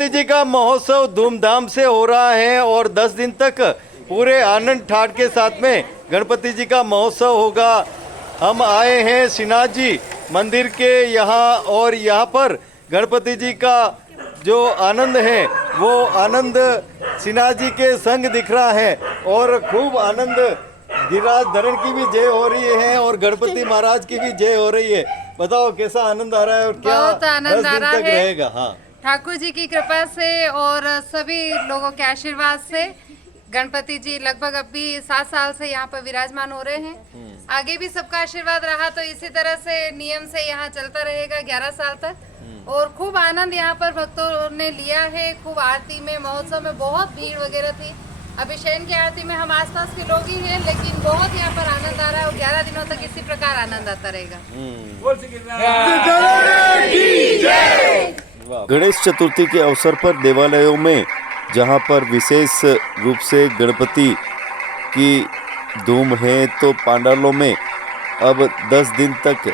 गणपति जी का महोत्सव धूमधाम से हो रहा है और 10 दिन तक पूरे आनंद ठाठ के साथ में गणपति जी का महोत्सव होगा। हम आए हैं श्रीनाथ जी मंदिर के यहाँ और यहाँ पर गणपति जी का जो आनंद है वो आनंद श्रीनाथ जी के संग दिख रहा है और खूब आनंद गिरिराज धरण की भी जय हो रही है और गणपति महाराज की भी जय हो रही है। बताओ कैसा आनंद आ रहा है और क्या बहुत आनंद 10 आ दिन रहा तक है रहेगा। हाँ, ठाकुर जी की कृपा से और सभी लोगों के आशीर्वाद से गणपति जी लगभग अभी 7 साल से यहाँ पर विराजमान हो रहे हैं। आगे भी सबका आशीर्वाद रहा तो इसी तरह से नियम से यहाँ चलता रहेगा 11 साल तक। और खूब आनंद यहाँ पर भक्तों ने लिया है। खूब आरती में महोत्सव में बहुत भीड़ वगैरह थी। अभी शयन की आरती में हम आसपास के लोग ही हैं लेकिन बहुत यहाँ पर आनंद आ रहा है और 11 दिनों तक इसी प्रकार आनंद आता रहेगा। गणेश चतुर्थी के अवसर पर देवालयों में जहां पर विशेष रूप से गणपति की धूम है तो पांडालों में अब 10 दिन तक,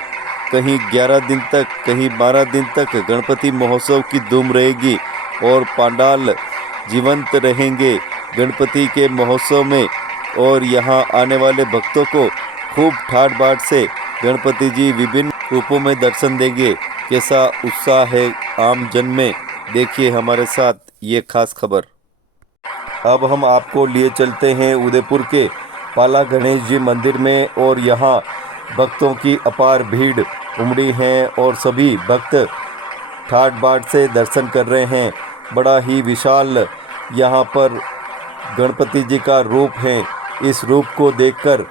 कहीं 11 दिन तक, कहीं 12 दिन तक गणपति महोत्सव की धूम रहेगी और पांडाल जीवंत रहेंगे गणपति के महोत्सव में। और यहाँ आने वाले भक्तों को खूब ठाठ बाट से गणपति जी विभिन्न रूपों में दर्शन देंगे। कैसा उत्साह है आम जन में, देखिए हमारे साथ ये खास खबर। अब हम आपको लिए चलते हैं उदयपुर के पाला गणेश जी मंदिर में और यहाँ भक्तों की अपार भीड़ उमड़ी है और सभी भक्त ठाठ बाट से दर्शन कर रहे हैं। बड़ा ही विशाल यहाँ पर गणपति जी का रूप है। इस रूप को देखकर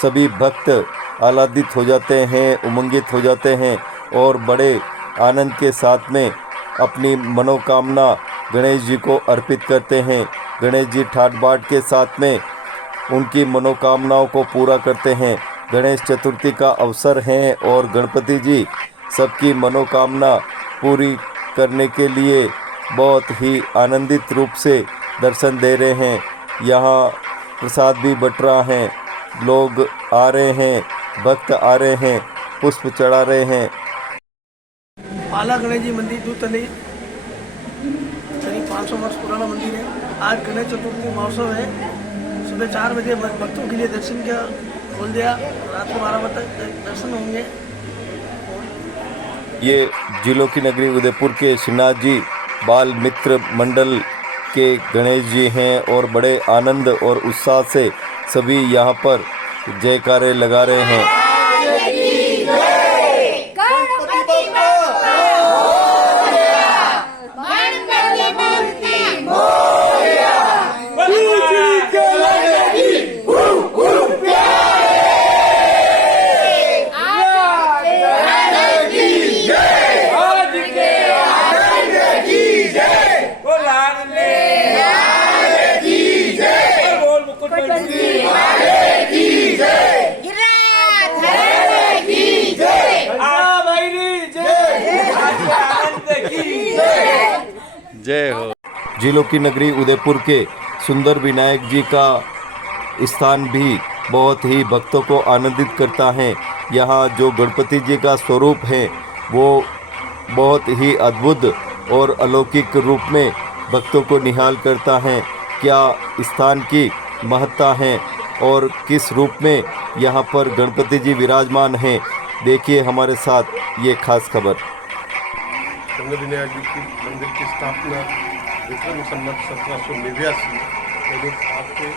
सभी भक्त आह्लादित हो जाते हैं, उमंगित हो जाते हैं और बड़े आनंद के साथ में अपनी मनोकामना गणेश जी को अर्पित करते हैं। गणेश जी ठाठ बाट के साथ में उनकी मनोकामनाओं को पूरा करते हैं। गणेश चतुर्थी का अवसर है और गणपति जी सबकी मनोकामना पूरी करने के लिए बहुत ही आनंदित रूप से दर्शन दे रहे हैं। यहाँ प्रसाद भी बट रहा है, लोग आ रहे हैं, भक्त आ रहे हैं, पुष्प चढ़ा रहे हैं। पाला गणेश जी मंदिर दूतली करीब 500 वर्ष पुराना मंदिर है। आज गणेश चतुर्थी महोत्सव है। सुबह 4 बजे भक्तों के लिए दर्शन किया खोल दिया, रात को 12 बजे तक दर्शन होंगे। ये जिलों की नगरी उदयपुर के श्रीनाथ जी बाल मित्र मंडल के गणेश जी हैं और बड़े आनंद और उत्साह से सभी यहाँ पर जयकारे लगा रहे हैं। जय हो। जिलों की नगरी उदयपुर के सुंदर विनायक जी का स्थान भी बहुत ही भक्तों को आनंदित करता है। यहाँ जो गणपति जी का स्वरूप है वो बहुत ही अद्भुत और अलौकिक रूप में भक्तों को निहाल करता है। क्या स्थान की महत्ता है और किस रूप में यहाँ पर गणपति जी विराजमान हैं, देखिए हमारे साथ ये खास खबर। सुंदर विनायक जी की मंदिर की स्थापना विक्रम संवत 1789 यानी आज से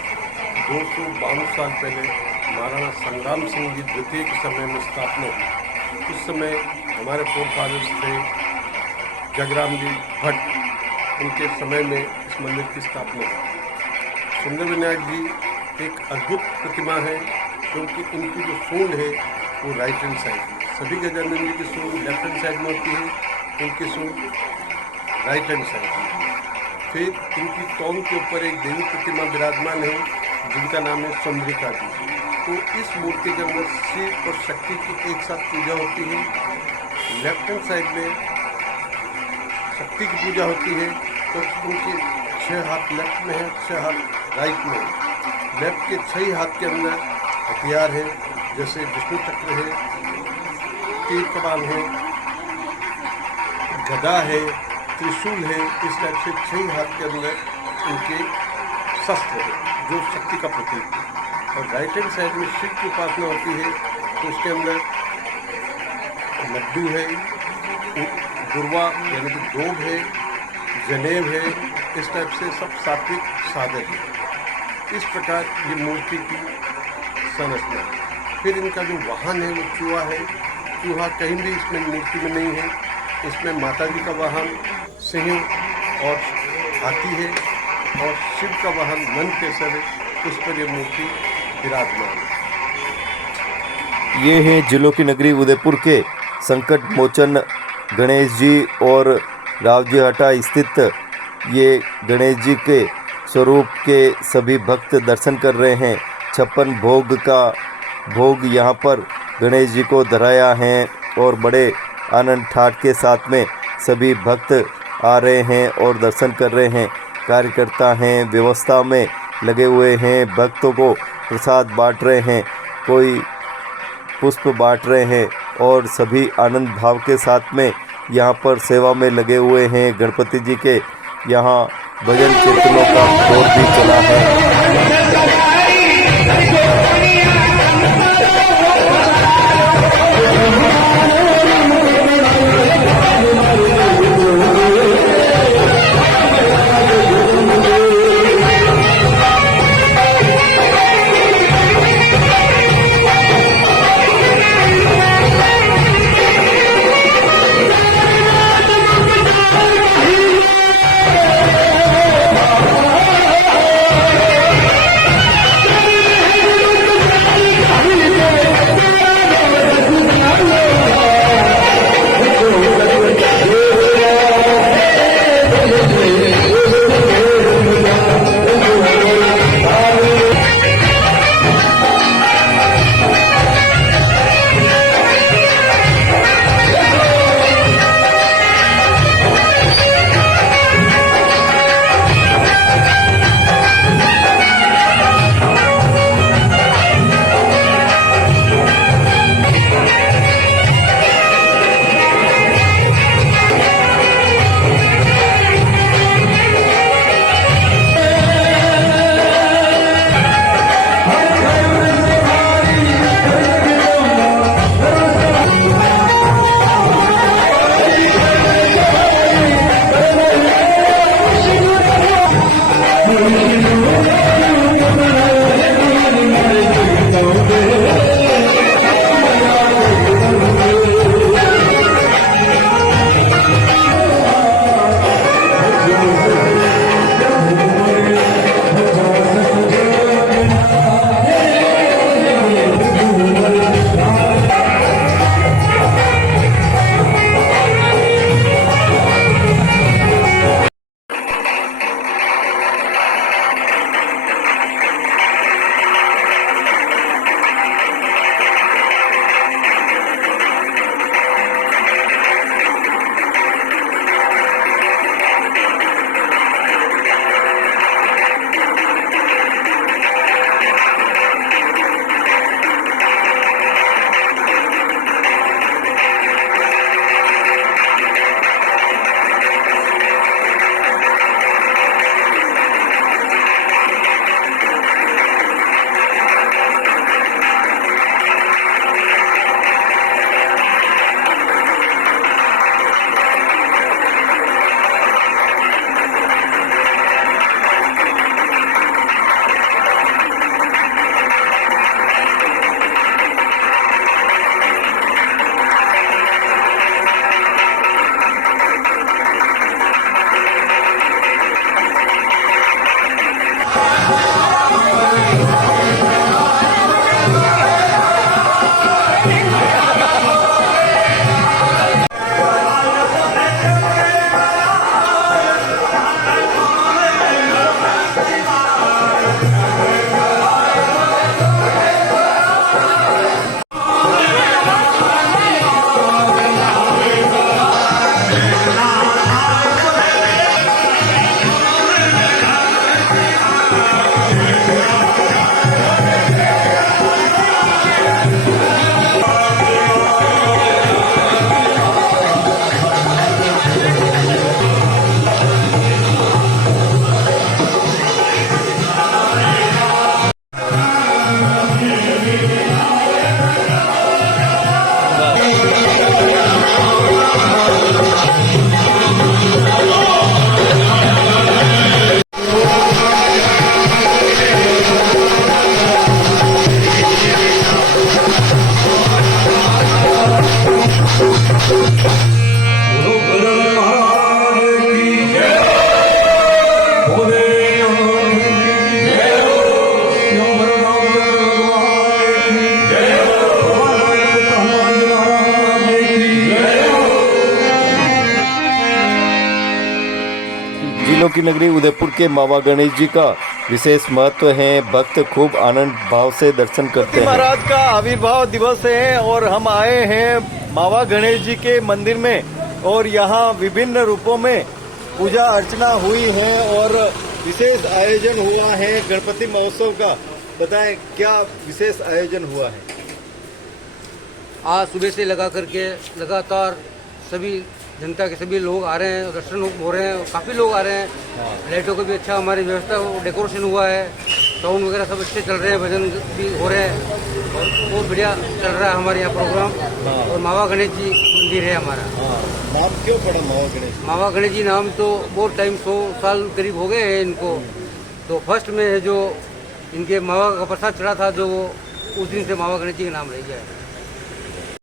252 साल पहले महाराणा संग्राम सिंह जी द्वितीय के समय में स्थापना हुई। उस समय हमारे फोरफादर्स थे जगराम जी भट्ट, उनके समय में इस मंदिर की स्थापना हुई। सुंदर विनायक जी एक अद्भुत प्रतिमा है क्योंकि इनकी जो सूंड है वो राइट हैंड साइड है। सभी गजानन जी की सूंड लेफ्ट हैंड साइड में होती है, इनकी सूंड राइट हैंड साइड में। फिर इनकी टोंग के ऊपर एक देवी प्रतिमा विराजमान है जिनका नाम है चंद्रिका जी। तो इस मूर्ति के अंदर शिव और शक्ति की एक साथ पूजा होती है। लेफ्ट हैंड साइड में शक्ति की पूजा होती है तो उनके 6 हाथ लेफ्ट में है, 6 हाथ राइट में है। लेफ्ट के 6 हाथ के अंदर हथियार है जैसे विष्णु चक्र है, तीर कमान है, गदा है, त्रिशूल है, इस टाइप से 6 हाथ के अंदर उनके शस्त्र है जो शक्ति का प्रतीक है। और राइट हैंड साइड में शिव की उपासना होती है तो उसके अंदर लड्डू है, गुरवा यानी कि दोब है, जनेब है, इस टाइप से सब सात्विक साधक है। इस प्रकार ये मूर्ति की संरचना है। फिर इनका जो वाहन है वो चूहा है। चूहा कहीं भी इसमें मूर्ति में नहीं है। इसमें माता जी का वाहन सिंह और हाथी है और शिव का वाहन नंदकेसर है, उस पर ये मूर्ति विराजमान है। ये हैं जिलों की नगरी उदयपुर के संकट मोचन गणेश जी और रावजी हटा स्थित ये गणेश जी के स्वरूप के सभी भक्त दर्शन कर रहे हैं। 56 भोग का भोग यहाँ पर गणेश जी को धराया है और बड़े आनंद ठाठ के साथ में सभी भक्त आ रहे हैं और दर्शन कर रहे हैं। कार्यकर्ता हैं, व्यवस्था में लगे हुए हैं, भक्तों को प्रसाद बांट रहे हैं, कोई पुष्प बांट रहे हैं और सभी आनंद भाव के साथ में यहाँ पर सेवा में लगे हुए हैं। गणपति जी के यहाँ भजन कीर्तनों का दौर भी चला है। की नगरी उदयपुर के मावा गणेश जी का विशेष महत्व है। भक्त खूब आनंद भाव से दर्शन करते हैं। महाराज का आविर्भाव दिवस है और हम आए हैं मावा गणेश जी के मंदिर में और यहाँ विभिन्न रूपों में पूजा अर्चना हुई है और विशेष आयोजन हुआ है गणपति महोत्सव का। बताएं क्या विशेष आयोजन हुआ है? आज सुबह से लगा करके लगातार सभी जनता के सभी लोग आ रहे हैं, दर्शन हो रहे हैं, काफ़ी लोग आ रहे हैं। लाइटों का भी अच्छा हमारी व्यवस्था डेकोरेशन हुआ है, साउंड वगैरह सब अच्छे चल रहे हैं, भजन भी हो रहे हैं और बहुत बढ़िया चल रहा है हमारे यहाँ प्रोग्राम। और मावा गणेश जी मंदिर है हमारा। नाम क्यों पड़ा मावा गणेश? मावा गणेश जी नाम तो बहुत टाइम 100 साल करीब हो गए हैं इनको। तो फर्स्ट में है जो इनके मावा का प्रसाद चढ़ा था, जो वो उस दिन से मावा गणेश जी का नाम रह गया है।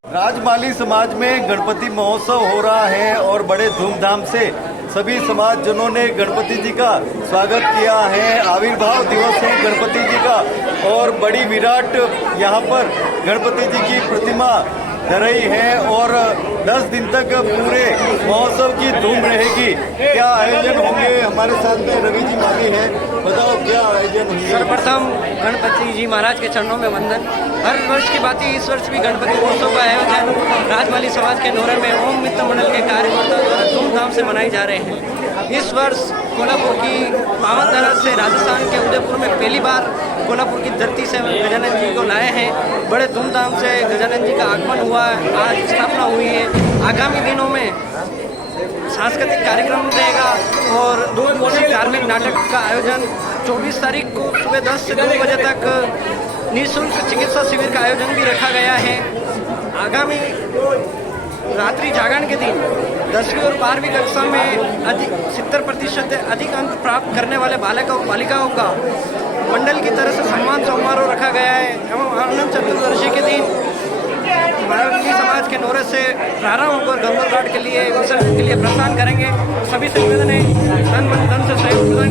राजमाली समाज में गणपति महोत्सव हो रहा है और बड़े धूमधाम से सभी समाजजनों ने गणपति जी का स्वागत किया है। आविर्भाव दिवस है गणपति जी का और बड़ी विराट यहाँ पर गणपति जी की प्रतिमा धराई है और 10 दिन तक पूरे महोत्सव की धूम रहेगी। क्या आयोजन होंगे? हमारे साथ में रवि जी माली है, बताओ क्या आयोजन होंगे? सर्वप्रथम गणपति जी महाराज के चरणों में वंदन। हर वर्ष की बात ही इस वर्ष भी गणपति महोत्सव का आयोजन राजमाली समाज के नोरे में ओम मित्र मंडल के कार्यकर्ता द्वारा धूमधाम से मनाए जा रहे हैं। इस वर्ष कोल्हापुर की पावन धरा से राजस्थान के उदयपुर में पहली बार कोल्हापुर की धरती से गजानन जी को लाए हैं। बड़े धूमधाम से गजानन जी का आगमन हुआ है, आज स्थापना हुई है। आगामी दिनों में सांस्कृतिक कार्यक्रम रहेगा और 2 दिवसीय धार्मिक नाटक का आयोजन 24 तारीख को सुबह 10 से 2 बजे तक निःशुल्क चिकित्सा शिविर का आयोजन भी रखा गया है। आगामी रात्रि जागरण के दिन 10वीं और 12वीं कक्षा में 70% अधिक अंक प्राप्त करने वाले बालकों और बालिकाओं का मंडल की तरफ से सम्मान समारोह रखा गया है एवं अनंत चतुर्दशी के दिन मारवाड़ी समाज के नोरे से प्रारंभ होकर गंगोर घाट के लिए विसर्जन के लिए प्रस्थान करेंगे। सभी से निवेदन है तन मन धन से सहयोग प्रदान।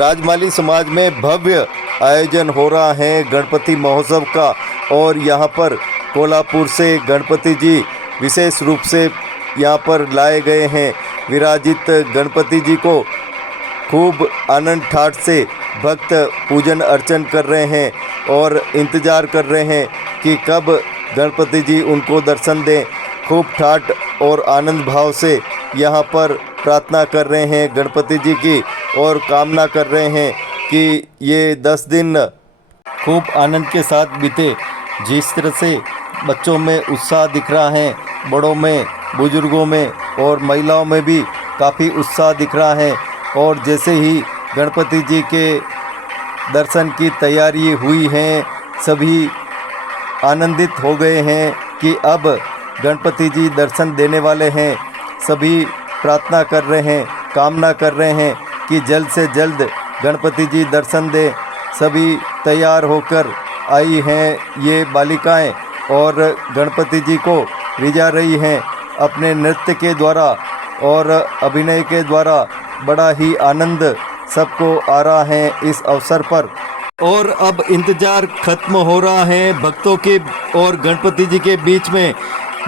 राजमाली समाज में भव्य आयोजन हो रहा है गणपति महोत्सव का और यहाँ पर कोल्हापुर से गणपति जी विशेष रूप से यहाँ पर लाए गए हैं। विराजित गणपति जी को खूब आनंद ठाठ से भक्त पूजन अर्चन कर रहे हैं और इंतज़ार कर रहे हैं कि कब गणपति जी उनको दर्शन दें। खूब ठाठ और आनंद भाव से यहाँ पर प्रार्थना कर रहे हैं गणपति जी की और कामना कर रहे हैं कि ये 10 दिन खूब आनंद के साथ बीते। जिस तरह से बच्चों में उत्साह दिख रहा है, बड़ों में, बुजुर्गों में और महिलाओं में भी काफ़ी उत्साह दिख रहा है। और जैसे ही गणपति जी के दर्शन की तैयारी हुई है, सभी आनंदित हो गए हैं कि अब गणपति जी दर्शन देने वाले हैं। सभी प्रार्थना कर रहे हैं, कामना कर रहे हैं कि जल्द से जल्द गणपति जी दर्शन दें। सभी तैयार होकर आई हैं ये बालिकाएं और गणपति जी को रिझा रही हैं अपने नृत्य के द्वारा और अभिनय के द्वारा। बड़ा ही आनंद सबको आ रहा है इस अवसर पर और अब इंतज़ार खत्म हो रहा है भक्तों के और गणपति जी के बीच में।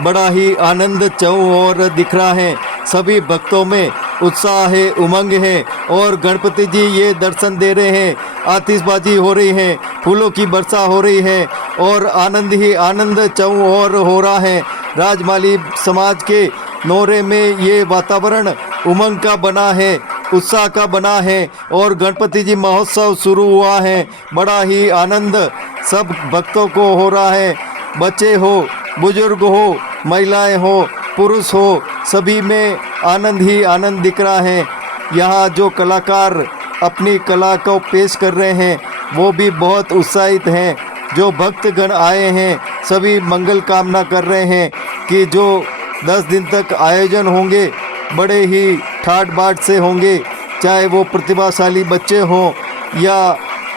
बड़ा ही आनंद चौं ओर दिख रहा है, सभी भक्तों में उत्साह है, उमंग है और गणपति जी ये दर्शन दे रहे हैं। आतिशबाजी हो रही है, फूलों की वर्षा हो रही है और आनंद ही आनंद चौं ओर हो रहा है। राजमाली समाज के नोरे में ये वातावरण उमंग का बना है, उत्साह का बना है और गणपति जी महोत्सव शुरू हुआ है। बड़ा ही आनंद सब भक्तों को हो रहा है, बच्चे हो, बुजुर्ग हो, महिलाएं हो, पुरुष हो, सभी में आनंद ही आनंद दिख रहा है। यहाँ जो कलाकार अपनी कला को पेश कर रहे हैं वो भी बहुत उत्साहित हैं। जो भक्तगण आए हैं सभी मंगल कामना कर रहे हैं कि जो 10 दिन तक आयोजन होंगे बड़े ही ठाट बाट से होंगे, चाहे वो प्रतिभाशाली बच्चे हों या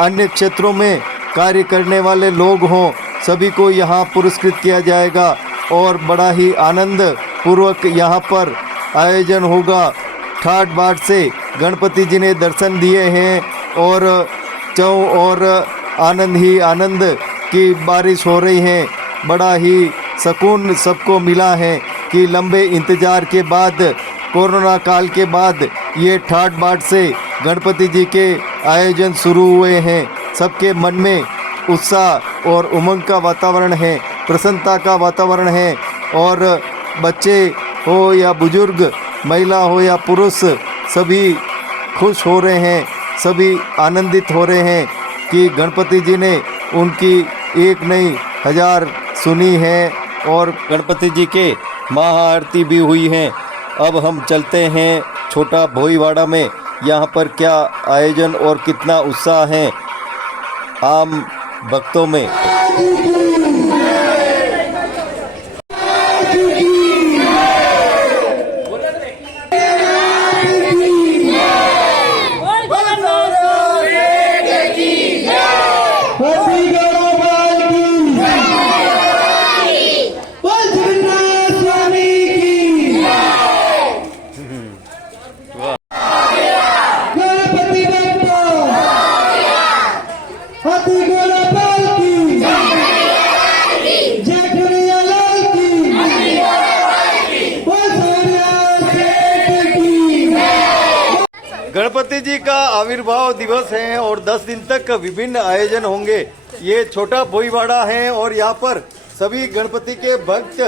अन्य क्षेत्रों में कार्य करने वाले लोग हों, सभी को यहाँ पुरस्कृत किया जाएगा और बड़ा ही आनंद पूर्वक यहाँ पर आयोजन होगा। ठाट बाट से गणपति जी ने दर्शन दिए हैं और चौं और आनंद ही आनंद की बारिश हो रही है। बड़ा ही सुकून सबको मिला है कि लंबे इंतज़ार के बाद, कोरोना काल के बाद ये ठाट बाट से गणपति जी के आयोजन शुरू हुए हैं। सबके मन में उत्साह और उमंग का वातावरण है, प्रसन्नता का वातावरण है और बच्चे हो या बुजुर्ग, महिला हो या पुरुष, सभी खुश हो रहे हैं, सभी आनंदित हो रहे हैं कि गणपति जी ने उनकी एक नहीं हजार सुनी है और गणपति जी के महाआरती भी हुई है। अब हम चलते हैं छोटा भोईवाड़ा में, यहाँ पर क्या आयोजन और कितना उत्साह है आम भक्तों में। गणपति जी का आविर्भाव दिवस है और 10 दिन तक विभिन्न आयोजन होंगे। ये छोटा भोईवाड़ा है और यहाँ पर सभी गणपति के भक्त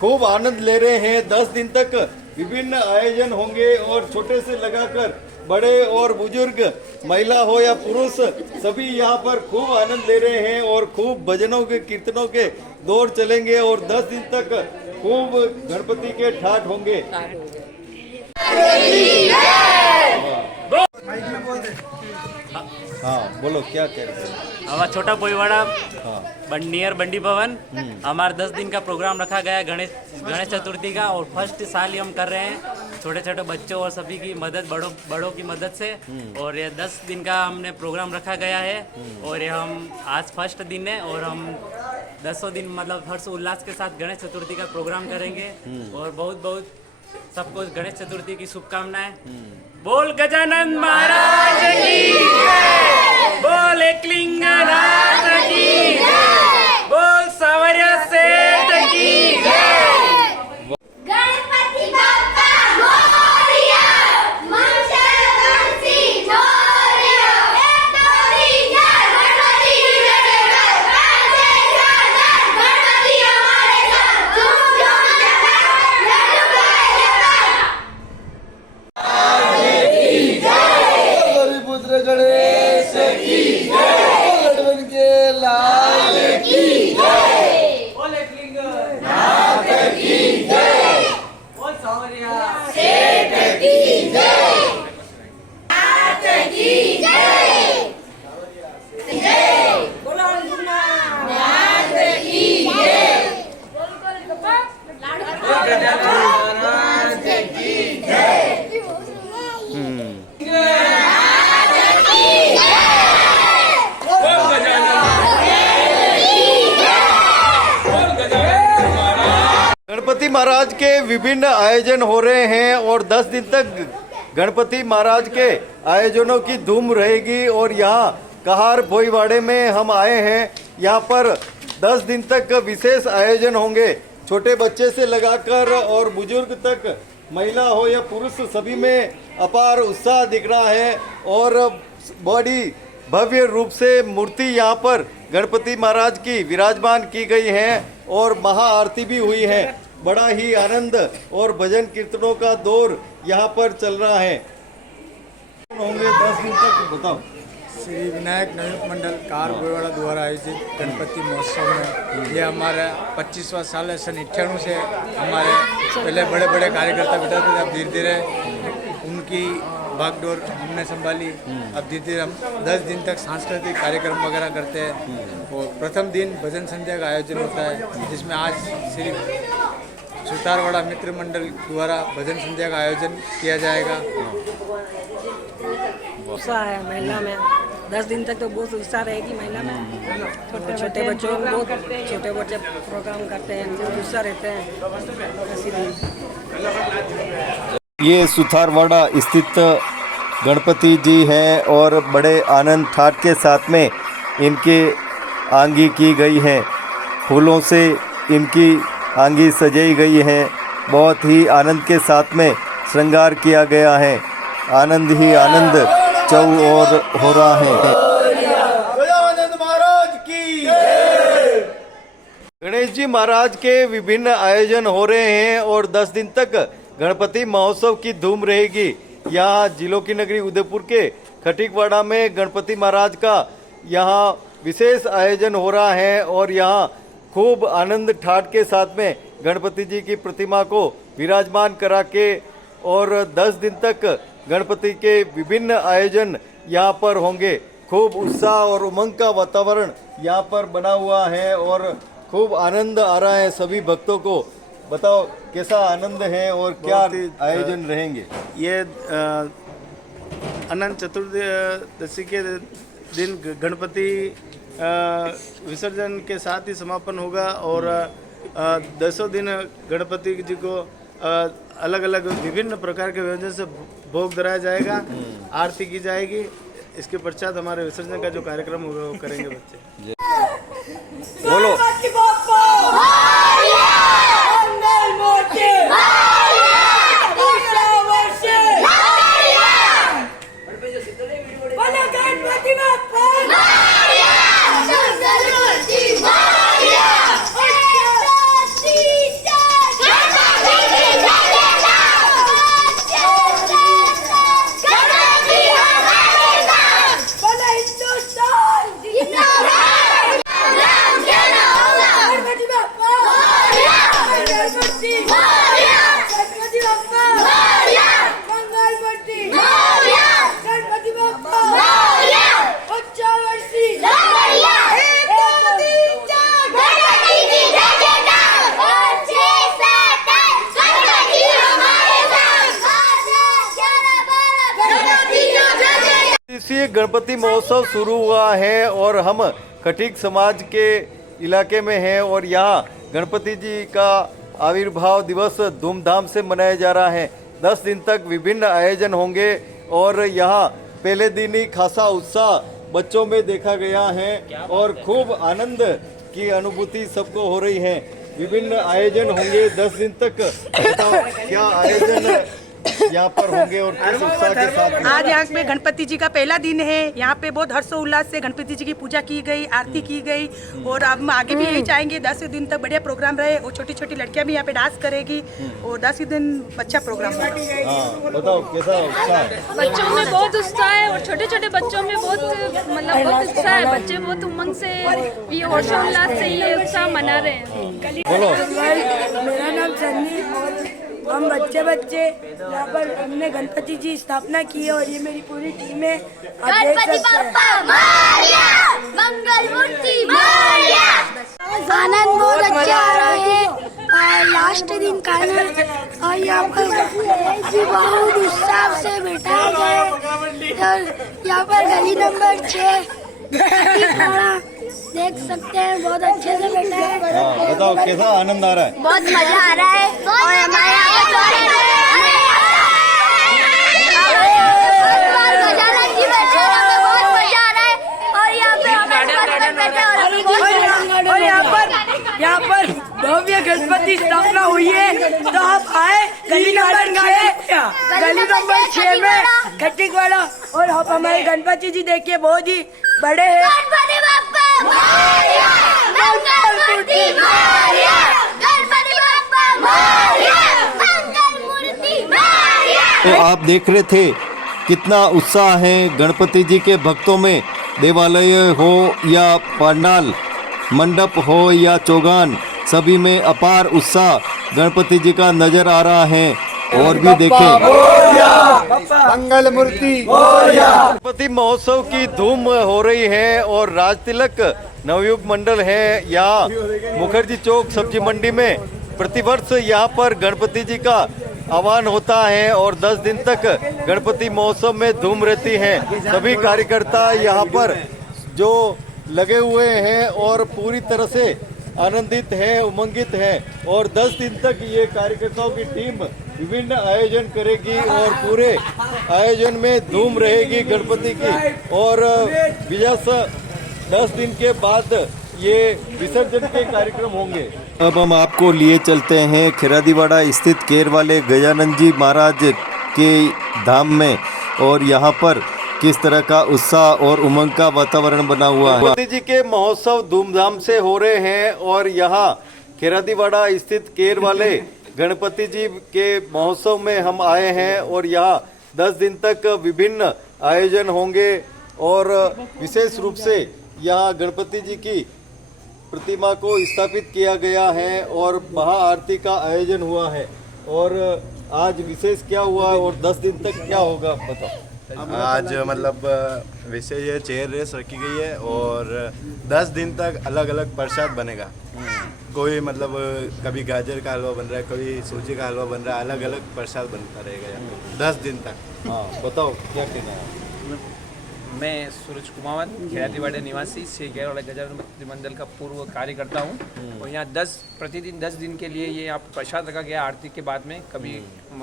खूब आनंद ले रहे हैं। 10 दिन तक विभिन्न आयोजन होंगे और छोटे से लगाकर बड़े और बुजुर्ग, महिला हो या पुरुष, सभी यहाँ पर खूब आनंद ले रहे हैं और खूब भजनों के, कीर्तनों के दौर चलेंगे और 10 दिन तक खूब गणपति के ठाठ होंगे। हाँ बोलो, क्या कह रहे हैं? हमारा छोटा भोईवाड़ा नियर बंडी भवन, हमारा 10 दिन का प्रोग्राम रखा गया है गणेश चतुर्थी का और फर्स्ट साल ही हम कर रहे हैं छोटे छोटे बच्चों और सभी की मदद, बड़ों की मदद से। और ये 10 दिन का हमने प्रोग्राम रखा गया है और ये हम आज फर्स्ट दिन है और हम 10 दिन मतलब हर्ष उल्लास के साथ गणेश चतुर्थी का प्रोग्राम करेंगे और बहुत बहुत सबको गणेश चतुर्थी की शुभकामनाएं। बोल गजानन महाराज की जय, बोल एकलिंगनाथ की जय, बोल सावरिया सेठ की जय। गणपति बाप्पा मोरया, मंगल गणपति मोरया, एक तोरी जय गणपति जय, राजे राजा गणपति हमारे साथ, धूम धूम पुत्र गणेश की जय, लड्डू के लाल की जय, बोले नाथ की जय, बोल सावरिया सेठ की जय, नाथ की जय, जय बोलो नाथ की जय, नाथ की जय। महाराज के विभिन्न आयोजन हो रहे हैं और 10 दिन तक गणपति महाराज के आयोजनों की धूम रहेगी। और यहाँ कहार भोईवाड़े में हम आए हैं। यहाँ पर 10 दिन तक विशेष आयोजन होंगे, छोटे बच्चे से लगाकर और बुजुर्ग तक, महिला हो या पुरुष, सभी में अपार उत्साह दिख रहा है। और बड़ी भव्य रूप से मूर्ति यहाँ पर गणपति महाराज की विराजमान की गई है और महाआरती भी हुई है। बड़ा ही आनंद और भजन कीर्तनों का दौर यहाँ पर चल रहा है। होंगे 10 दिन तक, बताओ। श्री विनायक नवयुग मंडल कार भोईवाड़ा द्वारा आयोजित गणपति महोत्सव में ये हमारा 25वां साल है। सन 98 से हमारे पहले बड़े बड़े कार्यकर्ता बैठे थे, अब धीरे धीरे उनकी भागडोर हमने संभाली। अब धीरे धीरे हम 10 दिन तक सांस्कृतिक कार्यक्रम वगैरह करते हैं। और प्रथम दिन भजन संध्या का आयोजन होता है, जिसमें आज श्री सुतारवाड़ा मित्र मंडल द्वारा भजन संध्या का आयोजन किया जाएगा। उत्साह है महिला में, 10 दिन तक तो बहुत उत्साह रहेगी महिला में। छोटे बच्चों को बहुत छोटे बच्चे प्रोग्राम करते हैं, बहुत उत्साह रहते हैं इसी दिन। ये सुतारवाड़ा स्थित गणपति जी हैं और बड़े आनंद ठाट के साथ में इनकी आंगी की गई है। फूलों से इनकी आंगी सजाई गई है। बहुत ही आनंद के साथ में श्रृंगार किया गया है। आनंद ही आनंद चौ और हो रहा है। गणेश जी महाराज के विभिन्न आयोजन हो रहे हैं और 10 दिन तक गणपति महोत्सव की धूम रहेगी। यहाँ जिलों की नगरी उदयपुर के खटीकवाड़ा में गणपति महाराज का यहाँ विशेष आयोजन हो रहा है और यहाँ खूब आनंद ठाट के साथ में गणपति जी की प्रतिमा को विराजमान करा के और 10 दिन तक गणपति के विभिन्न आयोजन यहाँ पर होंगे। खूब उत्साह और उमंग का वातावरण यहाँ पर बना हुआ है और खूब आनंद आ रहा है सभी भक्तों को। बताओ कैसा आनंद है और क्या आयोजन रहेंगे? ये अनंत चतुर्दशी के दिन गणपति विसर्जन के साथ ही समापन होगा और 10 दिन गणपति जी को अलग अलग विभिन्न प्रकार के व्यंजन से भोग धराया जाएगा, आरती की जाएगी। इसके पश्चात हमारे विसर्जन का जो कार्यक्रम होगा वो करेंगे बच्चे। बोलो। गणपति महोत्सव शुरू हुआ है और हम खटीक समाज के इलाके में हैं और यहाँ गणपति जी का आविर्भाव दिवस धूमधाम से मनाया जा रहा है। 10 दिन तक विभिन्न आयोजन होंगे और यहाँ पहले दिन ही खासा उत्साह बच्चों में देखा गया है और खूब आनंद की अनुभूति सबको हो रही है। विभिन्न आयोजन होंगे 10 दिन तक। बताओ क्या आयोजन यहाँ पर होंगे और किस उत्साह के साथ? आज यहाँ पे गणपति जी का पहला दिन है। यहाँ पे बहुत हर्षोल्लास से गणपति जी की पूजा की गई, आरती की गई और अब आगे भी यही चाहेंगे 10 दिन तक बढ़िया प्रोग्राम रहे और छोटी छोटी लड़कियाँ भी यहाँ पे डांस करेगी और 10 दिन अच्छा प्रोग्राम रहे। बताओ कैसा उत्साह है? बच्चों में बहुत उत्साह है और छोटे छोटे बच्चों में बहुत बहुत उत्साह है। बच्चे बहुत उमंग से ये हर्षोल्लास से ये उत्साह मना रहे हैं। मेरा नाम सन्नी और हम बच्चे यहाँ पर हमने गणपति जी स्थापना की है और ये मेरी पूरी टीम है। गणपति बप्पा मोरया, मंगल मूर्ति मोरया। आनंद बहुत अच्छा आ रहा है और लास्ट दिन का है और यहाँ पर बहुत उत्साह से बैठा है। यहाँ पर गली नंबर 6 देख सकते हैं, बहुत अच्छे से बैठा है। हाँ, बताओ कैसा आनंद आ रहा है? बहुत मजा आ रहा है और हमारे यहाँ गजानन जी बैठे हैं, हमें बहुत मजा आ रहा है। और यहाँ पर भव्य गणपति स्थापना हुई है, तो आप आए गली नंबर 6 में खट्टिकवाड़ा, और आप हमारे गणपति जी देखिए बहुत ही बड़े हैं। गणपति बप्पा मोरया, मंगल मूर्ति मोरया, गणपति बप्पा मोरया, मंगल मूर्ति मोरया। तो आप देख रहे थे कितना उत्साह है गणपति जी के भक्तों में। देवालय हो या पंडाल, मंडप हो या चौगान, सभी में अपार उत्साह गणपति जी का नजर आ रहा है। और भी देखें, मंगल मूर्ति गणपति महोत्सव की धूम हो रही है और राज तिलक नवयुग मंडल है यहाँ मुखर्जी चौक सब्जी मंडी में। प्रतिवर्ष यहाँ पर गणपति जी का आह्वान होता है और 10 दिन तक गणपति महोत्सव में धूम रहती है। सभी कार्यकर्ता यहाँ पर जो लगे हुए हैं और पूरी तरह से आनंदित है, उमंगित है। और 10 दिन तक ये कार्यकर्ताओं की टीम विभिन्न आयोजन करेगी और पूरे आयोजन में धूम रहेगी गणपति की। और 10 दिन के बाद ये विसर्जन के कार्यक्रम होंगे। अब हम आपको लिए चलते हैं खिरादीवाड़ा स्थित केर वाले गजानन जी महाराज के धाम में, और यहाँ पर किस तरह का उत्साह और उमंग का वातावरण बना हुआ है। गणपति जी के महोत्सव धूमधाम से हो रहे हैं और यहाँ खिरादीवाड़ा स्थित केर वाले गणपति जी के महोत्सव में हम आए हैं और यहाँ 10 दिन तक विभिन्न आयोजन होंगे। और विशेष रूप से यहाँ गणपति जी की प्रतिमा को स्थापित किया गया है और महाआरती का आयोजन हुआ है। और आज विशेष क्या हुआ है और 10 दिन तक क्या होगा बताओ। आज मतलब वैसे ये चेयर रेस रखी गई है और 10 दिन तक अलग अलग प्रसाद बनेगा। कोई मतलब कभी गाजर का हलवा बन रहा है, कभी सूजी का हलवा बन रहा है, अलग अलग प्रसाद बनता रहेगा यहाँ 10 दिन तक। हाँ बताओ क्या कहना है। मैं सूरज कुमावत, खिरादीवाड़ा निवासी, शेखवाड़ा गजानन मंडल का पूर्व कार्यकर्ता हूँ। और यहाँ प्रतिदिन 10 दिन के लिए ये यहाँ प्रसाद रखा गया आरती के बाद में। कभी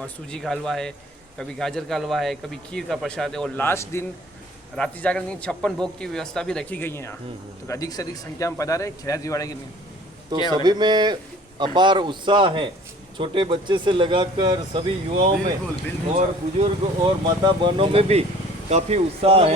सूजी का हलवा है, कभी गाजर का हलवा है, कभी खीर का प्रसाद है। और लास्ट दिन रात्रि जागरण की 56 भोग की व्यवस्था भी रखी गई है यहाँ। तो अधिक से अधिक संख्या में पधारे खिरादीवाड़ा की। तो सभी में अपार उत्साह है, छोटे बच्चे से लगाकर सभी युवाओं में और बुजुर्ग और माता बहनों में भी काफी उत्साह है।